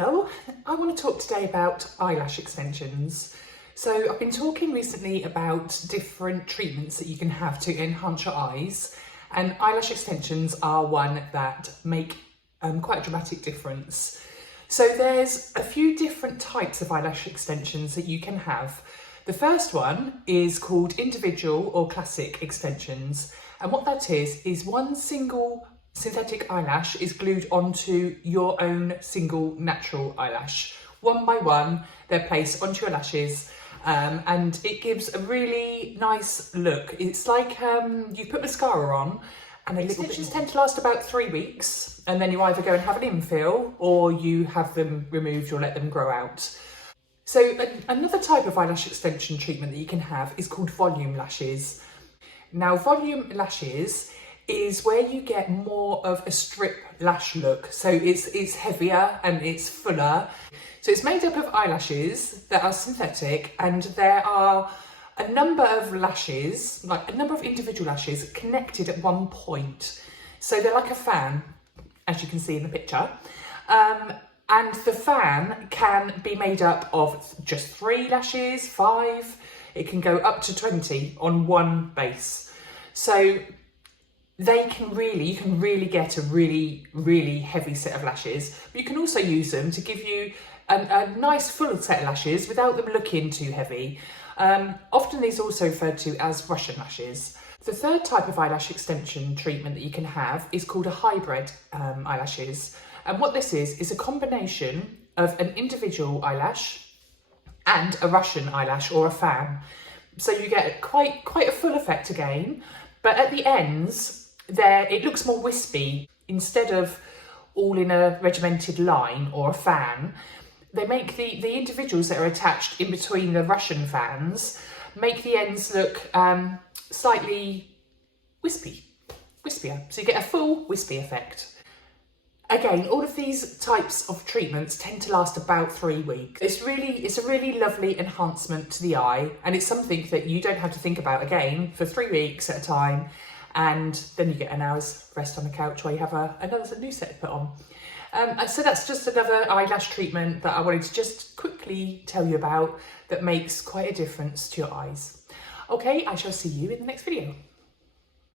Hello, I want to talk today about eyelash extensions. So I've been talking recently about different treatments that you can have to enhance your eyes, and eyelash extensions are one that make quite a dramatic difference. So there's a few different types of eyelash extensions that you can have. The first one is called individual or classic extensions, and what that is one single synthetic eyelash is glued onto your own single natural eyelash. One by one, they're placed onto your lashes, and it gives a really nice look. It's like you put mascara on, and the extensions tend to last about 3 weeks, and then you either go and have an infill or you have them removed or let them grow out. So another type of eyelash extension treatment that you can have is called volume lashes. Now, volume lashes is where you get more of a strip lash look. So it's heavier and it's fuller. So it's made up of eyelashes that are synthetic, and there are a number of lashes, like a number of individual lashes connected at one point. So they're like a fan, as you can see in the picture. And the fan can be made up of just 3 lashes, 5, it can go up to 20 on one base. So you can really get a really heavy set of lashes, but you can also use them to give you a nice full set of lashes without them looking too heavy. Often these are also referred to as Russian lashes. The third type of eyelash extension treatment that you can have is called a hybrid eyelashes. And what this is a combination of an individual eyelash and a Russian eyelash or a fan. So you get quite a full effect again, but at the ends, it looks more wispy. Instead of all in a regimented line or a fan, they make the individuals that are attached in between the Russian fans, make the ends look slightly wispier. So you get a full wispy effect. Again, all of these types of treatments tend to last about 3 weeks. It's a really lovely enhancement to the eye, and it's something that you don't have to think about again for 3 weeks at a time. And then you get an hour's rest on the couch while you have another new set put on. So that's just another eyelash treatment that I wanted to just quickly tell you about that makes quite a difference to your eyes. Okay, I shall see you in the next video.